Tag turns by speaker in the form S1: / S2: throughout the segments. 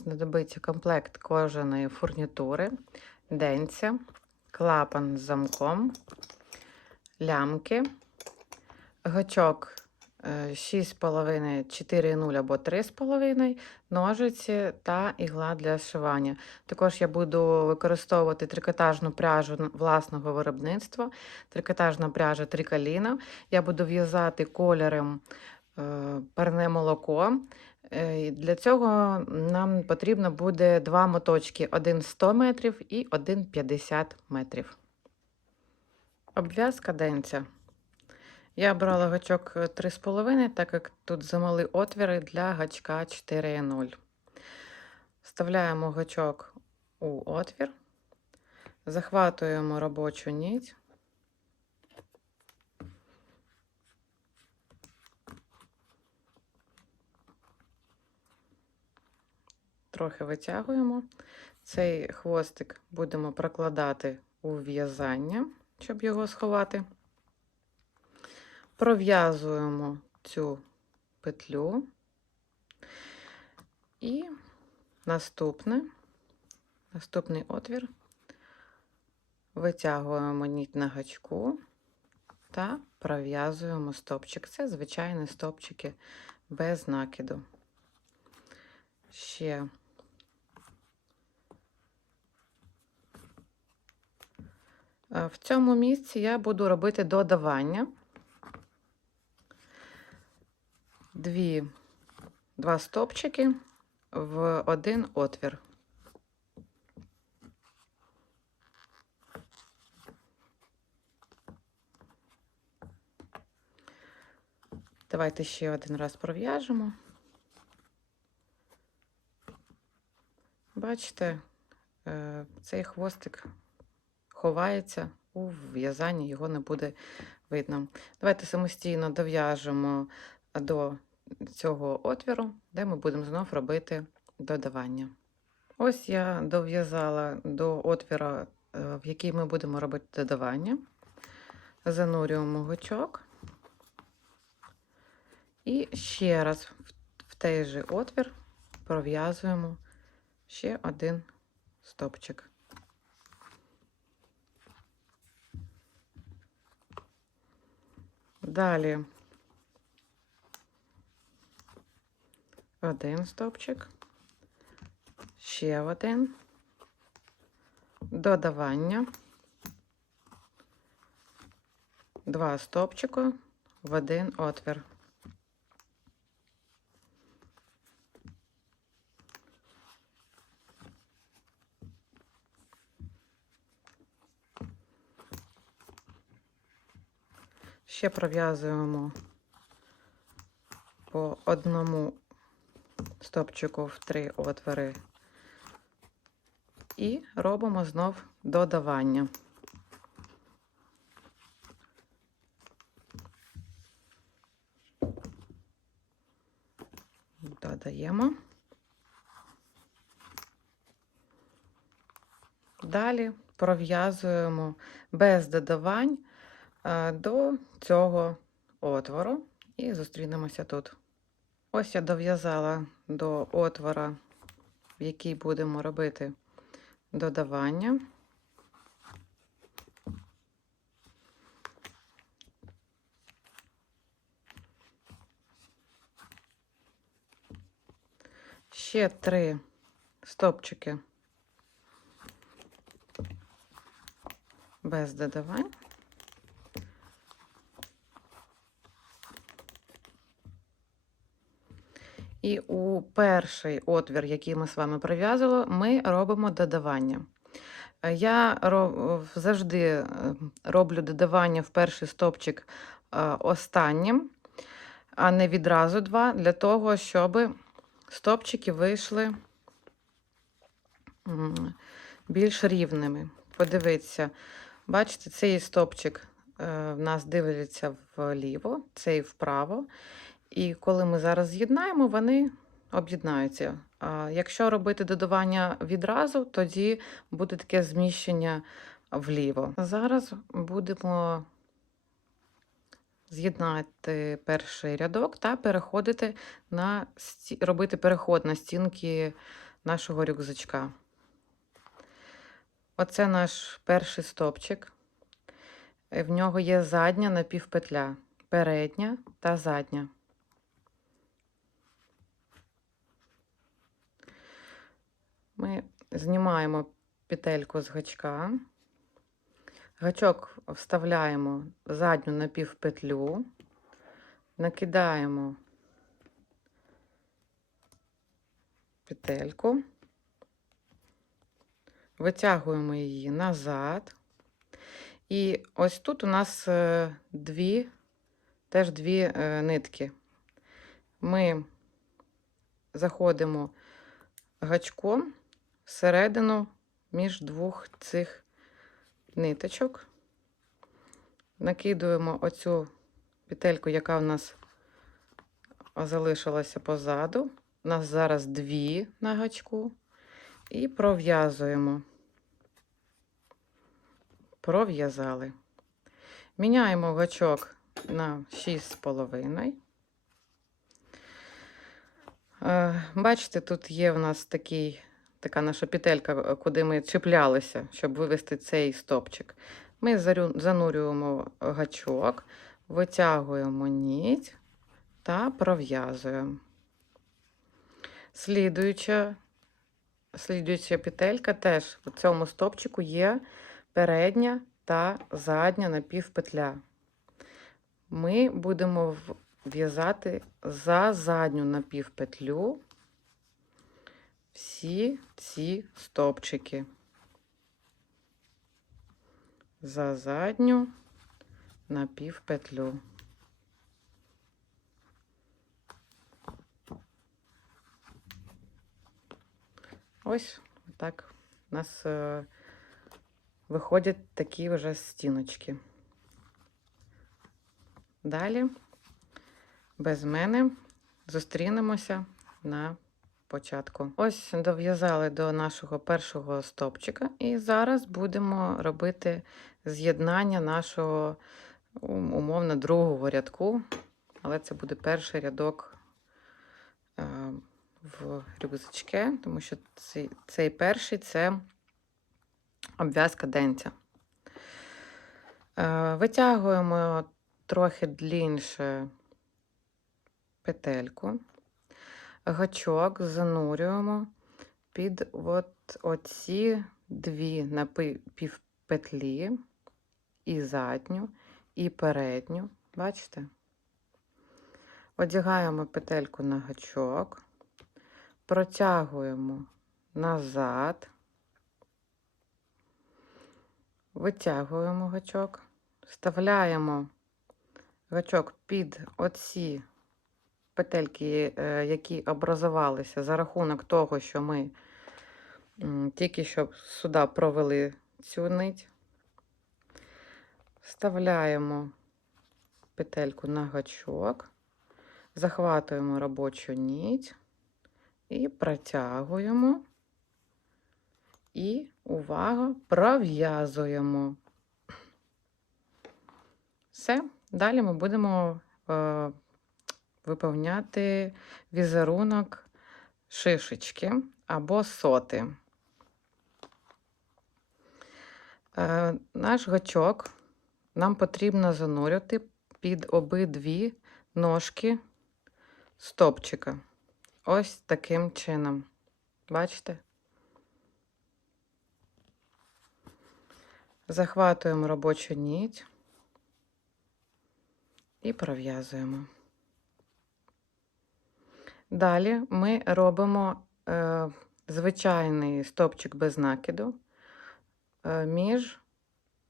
S1: Е, знадобиться комплект кожаної фурнітури, денця, клапан з замком, лямки, гачок е, 6,5, 4,0 або 3,5, ножиці та ігла для зшивання. Також я буду використовувати трикотажну пряжу власного виробництва, трикотажна пряжа трикаліна. Я буду в'язати кольором е, парне молоко. Е, Для цього нам потрібно буде два моточки: один 100 метрів і один 50 метрів. Обв'язка денця. Я брала гачок е, 3,5, так як тут замали отвіри для гачка 4,0. Вставляємо гачок у отвір, захватуємо робочу нить. Трохи витягуємо. Цей хвостик будемо прокладати у в'язання, щоб його сховати. Пров'язуємо цю петлю. І наступне, наступний отвір витягуємо нить на гачку та пров'язуємо стопчик. Це звичайні стопчики без накиду. Ще в цьому місці я буду робити додавання. Дві, два стопчики в один отвір. Давайте ще один раз пров'яжемо. Бачите, е, цей хвостик ховається у в'язанні, його не буде видно. Давайте самостійно дов'яжемо до цього отвіру, де ми будемо знов робити додавання. Ось я дов'язала до отвіра, е, в який ми будемо робити додавання. Занурюємо гачок. І ще раз в той же отвір пров'язуємо ще один стопчик. Далі. Один стовпчик, ще один, додавання, два стовпчика в один отвір. Ще пров'язуємо по одному стопчику в три отвори і робимо знов додавання. Додаємо. Далі пров'язуємо без додавань до цього отвору і зустрінемося тут. Ось я дов'язала до отвора, в який будемо робити додавання. Ще три стопчики без додавань. І у перший отвір, який ми з вами прив'язували, ми робимо додавання. Е, Я завжди е, роблю додавання в перший стопчик е, останнім, а не відразу два, для того, щоб стопчики вийшли більш рівними. Подивіться, бачите, цей стопчик в нас дивиться вліво, цей вправо. І коли ми зараз з'єднаємо, вони об'єднаються. А якщо робити додавання відразу, тоді буде таке зміщення вліво. Зараз будемо з'єднати перший рядок та переходити на сті... робити переход на стінки нашого рюкзачка. Оце наш перший стопчик. Е, В нього є задня напівпетля, передня та задня. Ми знімаємо петельку з гачка. Гачок вставляємо в задню напівпетлю, накидаємо петельку, витягуємо її назад. І ось тут у нас е, дві, теж дві е, нитки. Ми заходимо гачком всередину між двох цих ниточок. Накидуємо оцю петельку, яка в нас залишилася позаду. У нас зараз дві на гачку. І пров'язуємо. Пров'язали. Міняємо гачок на 6,5. Е, Бачите, тут є в нас такий, така наша петелька, е, куди ми чіплялися, щоб вивести цей стопчик. Ми занурюємо гачок, витягуємо ніть та пров'язуємо. Слідуюча, слідуюча петелька теж у цьому стопчику є передня та задня напівпетля. Ми будемо в- в'язати за задню напівпетлю всі ці стопчики. За задню напівпетлю. Ось так у нас е, виходять такі вже стіночки. Далі без мене зустрінемося на початку. Ось дов'язали до нашого першого стопчика, і зараз будемо робити з'єднання нашого умовно другого рядку, але це буде перший рядок е, в рюкзачке, тому що цей, цей перший це обв'язка денця. Е, Витягуємо трохи длінше петельку, гачок занурюємо під от оці дві напівпетлі, і задню, і передню. Бачите? Одягаємо петельку на гачок, протягуємо назад, витягуємо гачок, вставляємо гачок під оці петельки, е, які образувалися за рахунок того, що ми тільки що сюди провели цю нить. Вставляємо петельку на гачок, захватуємо робочу нить і протягуємо. І, увага, пров'язуємо. Все. Далі ми будемо е, виповняти візерунок шишечки або соти. Е, наш гачок нам потрібно занурити під обидві ножки стопчика. Ось таким чином. Бачите? Захватуємо робочу нить і пров'язуємо. Далі ми робимо е, звичайний стопчик без накиду е, між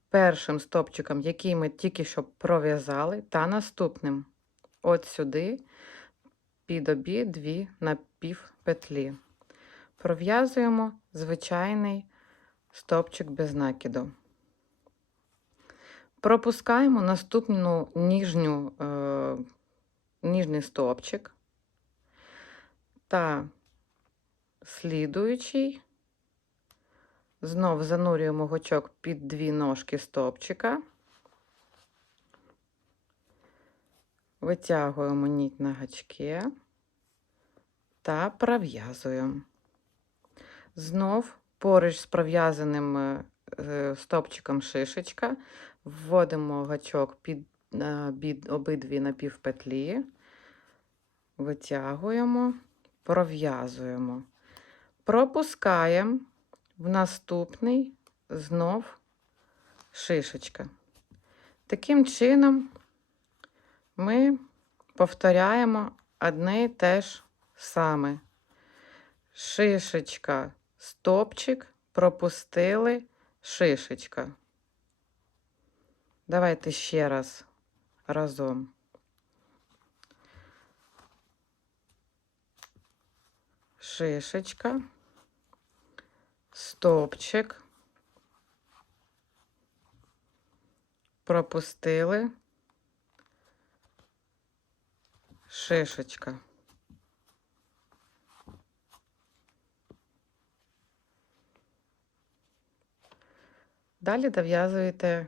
S1: першим стопчиком, який ми тільки що пров'язали, та наступним. От сюди під обі дві напівпетлі. Пров'язуємо звичайний стопчик без накиду. Пропускаємо наступну ніжню, е, ніжний стовпчик та слідуючий. Знов занурюємо гачок під дві ножки стовпчика. Витягуємо нить на гачки та пров'язуємо. Знов поруч з пров'язаним е, е, стопчиком шишечка вводимо гачок під е, бід- обидві напівпетлі, витягуємо, пров'язуємо, пропускаємо в наступний знов шишечка. Таким чином ми повторяємо одне і те ж саме. Шишечка, стопчик, пропустили шишечка. Давайте ще раз разом. Шишечка, стопчик, пропустили шишечка. Далі дов'язуєте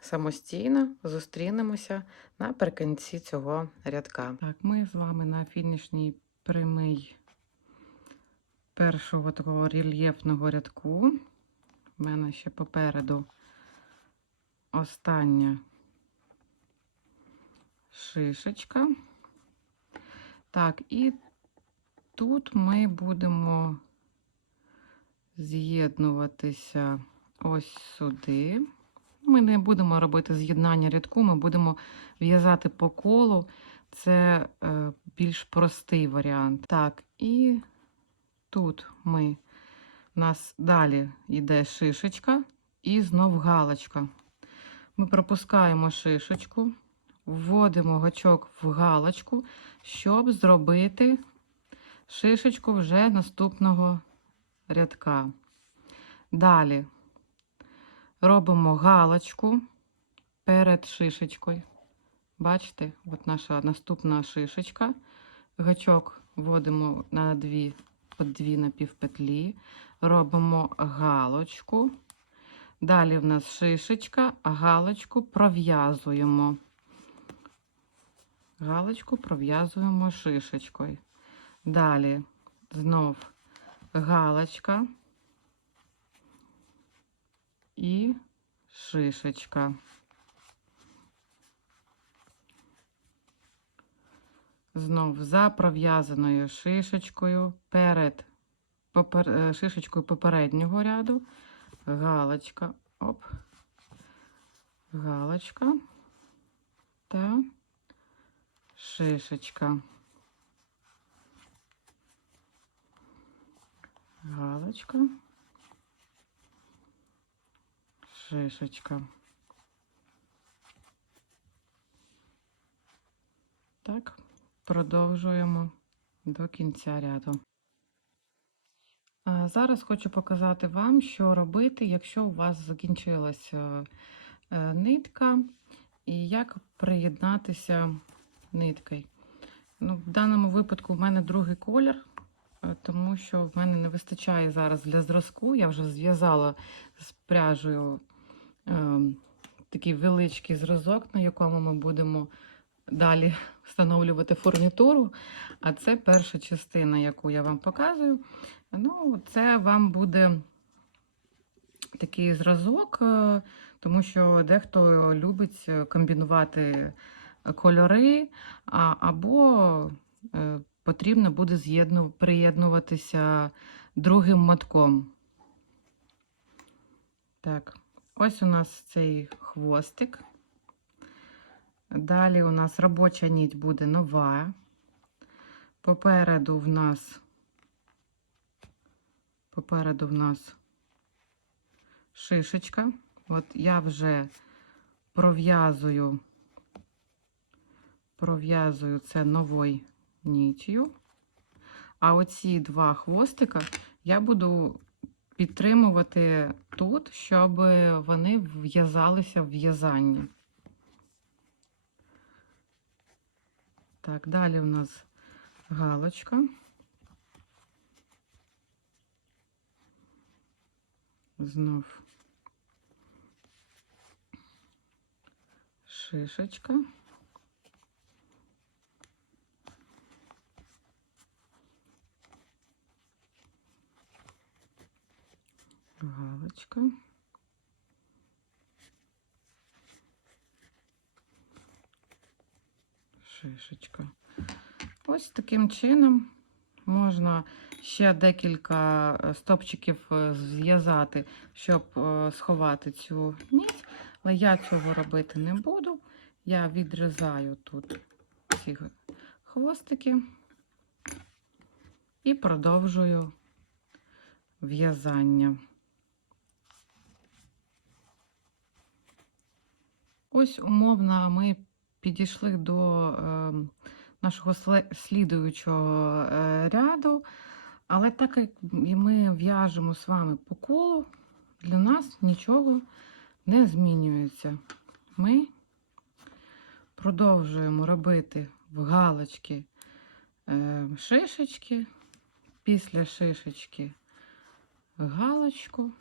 S1: самостійно, зустрінемося наприкінці цього рядка. Так, ми з вами на фінішній прямий першого такого рельєфного рядку. У мене ще попереду остання шишечка. Так, і тут ми будемо з'єднуватися ось сюди. Ми не будемо робити з'єднання рядку, ми будемо в'язати по колу. Це е, більш простий варіант. Так, і тут ми, у нас далі йде шишечка і знов галочка. Ми пропускаємо шишечку, вводимо гачок в галочку, щоб зробити шишечку вже наступного рядка. Далі робимо галочку перед шишечкою. Бачите, от наша наступна шишечка. Гачок вводимо на дві, дві напівпетлі, робимо галочку. Далі в нас шишечка, галочку пров'язуємо. Галочку пров'язуємо шишечкою. Далі знов галочка і шишечка. Знов за пров'язаною шишечкою перед попер, е, шишечкою попереднього ряду, галочка, оп, галочка. Та. Шишечка. Галочка, шишечка. Так, продовжуємо до кінця ряду. Зараз хочу показати вам, що робити, якщо у вас закінчилася е, нитка, і як приєднатися ниткою. Ну, в даному випадку в мене другий колір, е, тому що в мене не вистачає зараз для зразку. Я вже зв'язала з пряжею е, такий величкий зразок, на якому ми будемо далі встановлювати фурнітуру. А це перша частина, яку я вам показую. Ну, це вам буде такий зразок, е, тому що дехто любить комбінувати кольори, або е, потрібно буде приєднуватися другим мотком. Так, ось у нас цей хвостик. Далі у нас робоча нить буде нова. Попереду в нас попереду в нас шишечка. От я вже пров'язую, пров'язую це новою нитью. А оці два хвостика я буду підтримувати тут, щоб вони в'язалися в в'язання. Так, далее у нас галочка. Знов шишечка. Галочка. Шишечка. Ось таким чином можна ще декілька е, стопчиків е, зв'язати, щоб е, сховати цю нить, але я цього робити не буду. Я відрізаю тут ці хвостики і продовжую в'язання. Ось умовно ми підійшли до е, нашого слідуючого е, ряду, але так як ми в'яжемо з вами по колу, для нас нічого не змінюється. Ми продовжуємо робити в галочки е, шишечки, після шишечки галочку,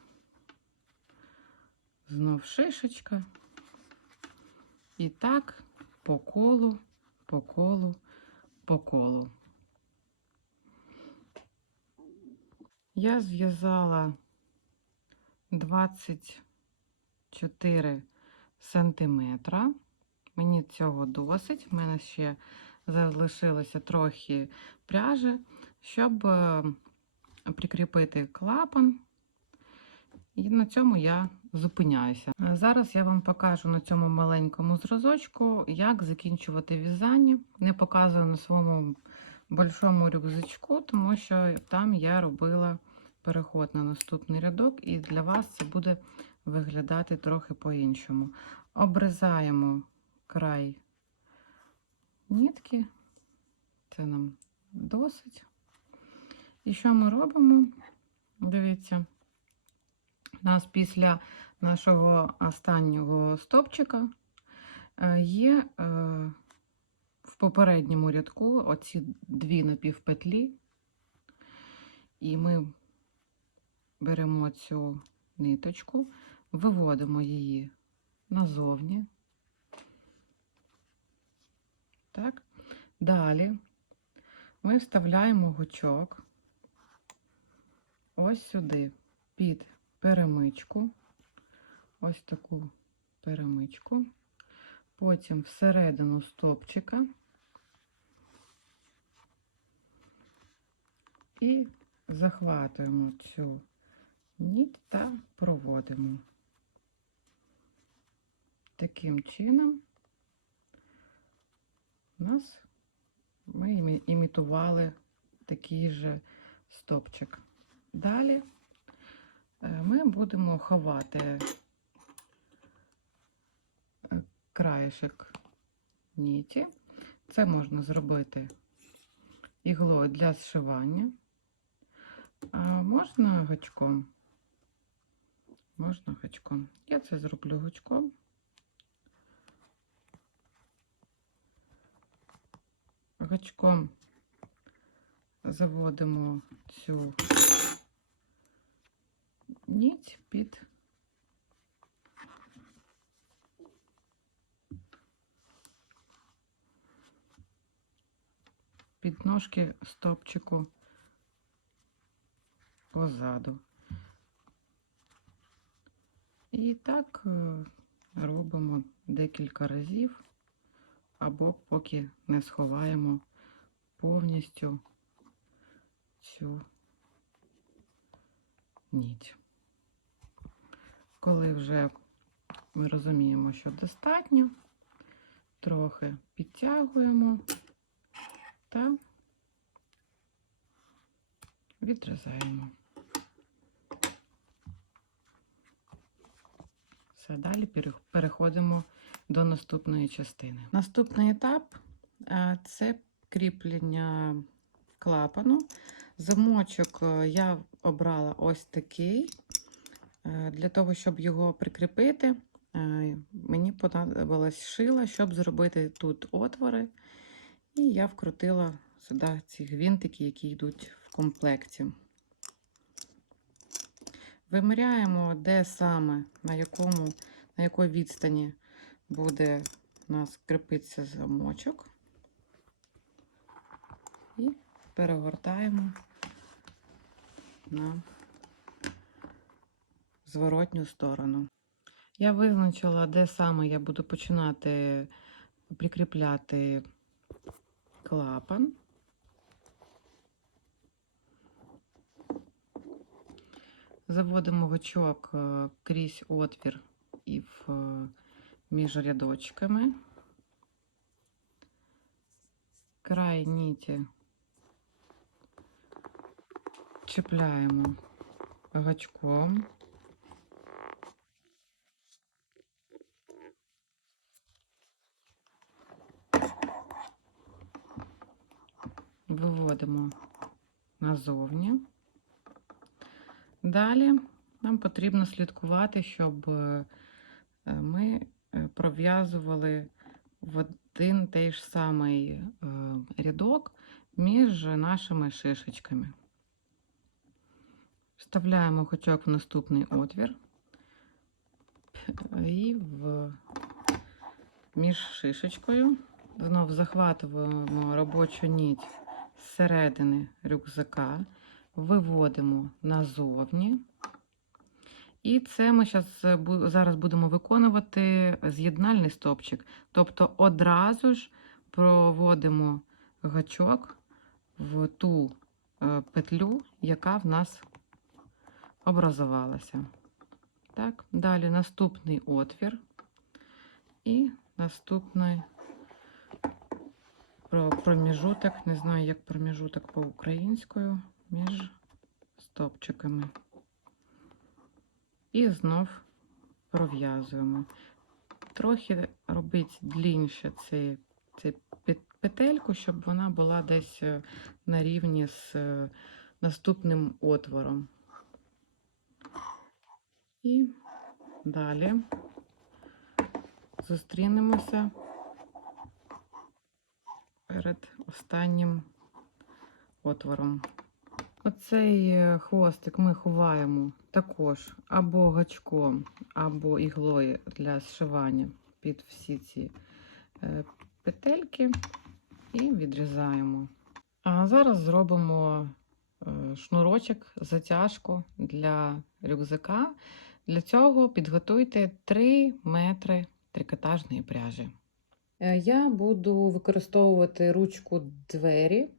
S1: знов шишечка. І так по колу, по колу, по колу. Я зв'язала 24 сантиметра. Мені цього досить. У мене ще залишилося трохи пряжі, щоб е, прикріпити клапан. І на цьому я зупиняюся. Зараз я вам покажу на цьому маленькому зразочку, як закінчувати в'язання. Не показую на своєму большому рюкзачку, тому що там я робила переход на наступний рядок, і для вас це буде виглядати трохи по-іншому. Обрізаємо край нитки, це нам досить. І що ми робимо? Дивіться. У нас після нашого останнього стопчика е, є е, в попередньому рядку оці дві напівпетлі, і ми беремо цю ниточку, виводимо її назовні. Так. Далі ми вставляємо гучок ось сюди під перемичку, ось таку перемичку, потім всередину стопчика і захватуємо цю нить та проводимо. Таким чином у нас ми імітували такий же стопчик. Далі ми будемо ховати е, краєшок ніті. Це можна зробити іглою для зшивання, а можна гачком. Можна гачком. Я це зроблю гачком. Гачком заводимо цю ніть під підножки стопчику позаду. І так е, робимо декілька разів, або поки не сховаємо повністю цю ніть. Коли вже ми розуміємо, що достатньо, трохи підтягуємо та відрізаємо. Все, далі переходимо до наступної частини. Наступний етап е, це кріплення клапану. Замочок е, я обрала ось такий. Е, Для того, щоб його прикріпити, е, мені понадобилась шила, щоб зробити тут отвори. І я вкрутила сюди ці гвинтики, які йдуть в комплекті. Виміряємо, де саме, на якому, на якій відстані буде у нас кріпитися замочок. І перегортаємо на зворотню сторону. Я визначила, де саме я буду починати прикріпляти клапан. Заводимо гачок е, крізь отвір і в, е, між рядочками. Край ніті чіпляємо гачком. Виводимо назовні. Далі нам потрібно слідкувати, щоб е, ми е, пров'язували в один той ж самий е, рядок між нашими шишечками. Вставляємо гачок в наступний отвір і в, між шишечкою знов захватуємо робочу нить зсередини рюкзака, виводимо назовні. І це ми зараз будемо виконувати з'єднальний стопчик. Тобто одразу ж проводимо гачок в ту е, петлю, яка в нас образувалася. Так, далі наступний отвір і наступний про проміжуток, не знаю, як проміжуток по-українською, між стопчиками. І знов пров'язуємо. Трохи робить длінніше цей, цей петельку, щоб вона була десь е, на рівні з е, наступним отвором. І далі зустрінемося перед останнім отвором. Оцей е, хвостик ми ховаємо також або гачком, або іглою для зшивання під всі ці е, петельки і відрізаємо. А зараз зробимо е, шнурочок, затяжку для рюкзака. Для цього підготуйте 3 метри трикотажної пряжі. Е, Я буду використовувати ручку двері.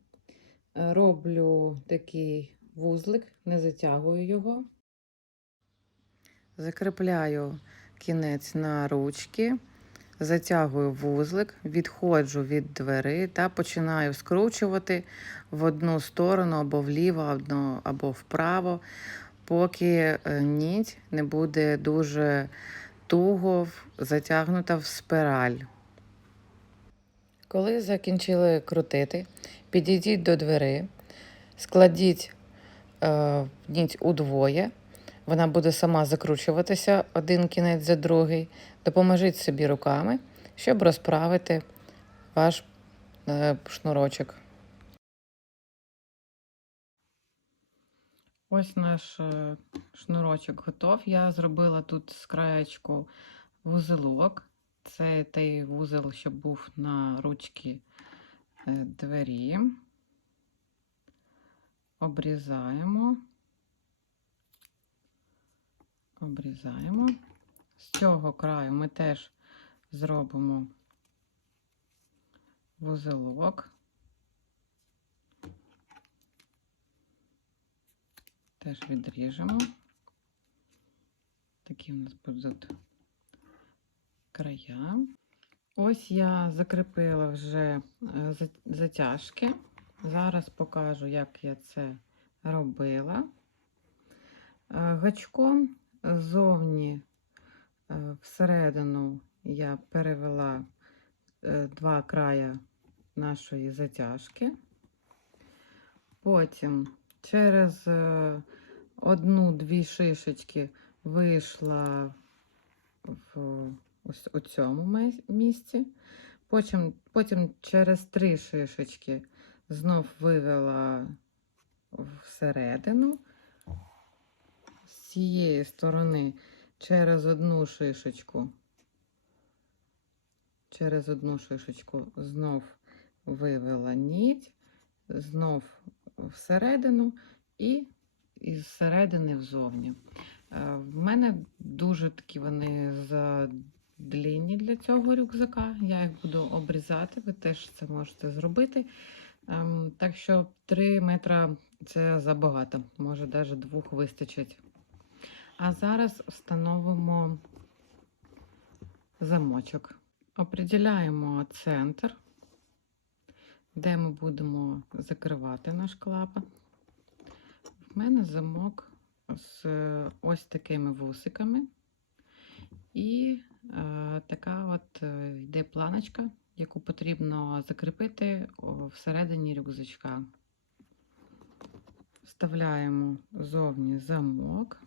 S1: Е, Роблю такий вузлик, не затягую його. Закріпляю кінець на ручки, затягую вузлик, відходжу від двери та починаю скручувати в одну сторону або вліво, або- або вправо, поки е, ніть не буде дуже туго затягнута в спираль. Коли закінчили крутити, підійдіть до двери, складіть е, ніть удвоє, вона буде сама закручуватися один кінець за другий. Допоможіть собі руками, щоб розправити ваш е, шнурочок. Ось наш е, шнурочок готов. Я зробила тут з краєчку вузелок. Це той вузел, що був на ручці е, двері. Обрізаємо. Обрізаємо. З цього краю ми теж зробимо вузелок. Теж відріжемо. Такі у нас будуть края. Ось я закріпила вже е, затяжки. Зараз покажу, як я це робила. Е, Гачком ззовні е, всередину я перевела два края нашої затяжки. Потім через одну-дві шишечки вийшла в ось у цьому місці. Потім, потім через три шишечки знов вивела всередину. З цієї сторони через одну шишечку, через одну шишечку знов вивела ніть, знов всередину і із середини взовні. Е, В мене дуже такі вони задлінні для цього рюкзака. Я їх буду обрізати, ви теж це можете зробити. Ем, Так що 3 метра це забагато, може навіть двох вистачить. А зараз встановимо замочок. Определяємо центр, де ми будемо закривати наш клапан. В мене замок з е, ось такими вусиками. І така от е, йде планочка, яку потрібно закріпити всередині рюкзачка. Вставляємо зовні замок.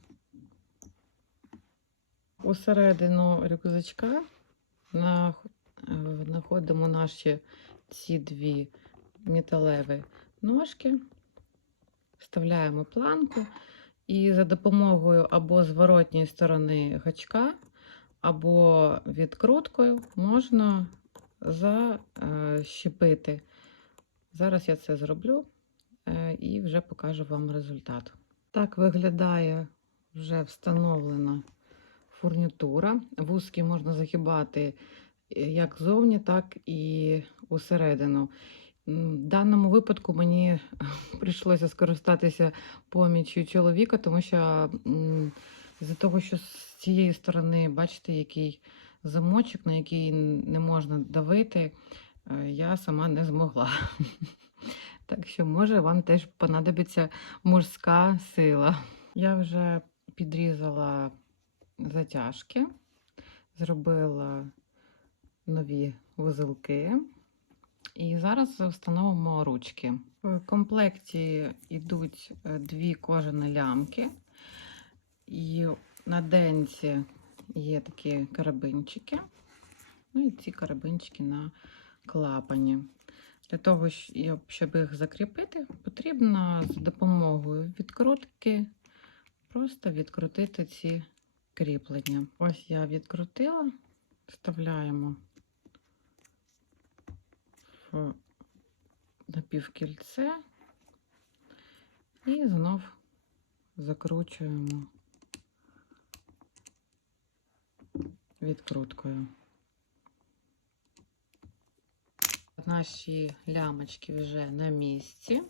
S1: Усередину рюкзачка е, знаходимо наші ці дві металеві ножки, вставляємо планку і за допомогою або зворотньої сторони гачка, або відкруткою можна защепити. Зараз я це зроблю е, і вже покажу вам результат. Так виглядає вже встановлена фурнітура. Вузки можна загибати е, як зовні, так і усередину. В даному випадку мені прийшлося скористатися поміччю чоловіка, тому що з-за того, що з цієї сторони, бачите, який замочок, на який не можна давити, е, я сама не змогла. Так що, може, вам теж понадобиться мужська сила. Я вже підрізала затяжки, зробила нові вузелки. І зараз встановимо ручки. В комплекті йдуть е, дві кожані лямки, і на денці є такі карабинчики. Ну і ці карабинчики на клапані. Для того, щоб їх закріпити, потрібно за допомогою відкрутки просто відкрутити ці кріплення. Ось я відкрутила, вставляємо в напівкільце і знов закручуємо відкруткою. Наші лямочки вже на місці.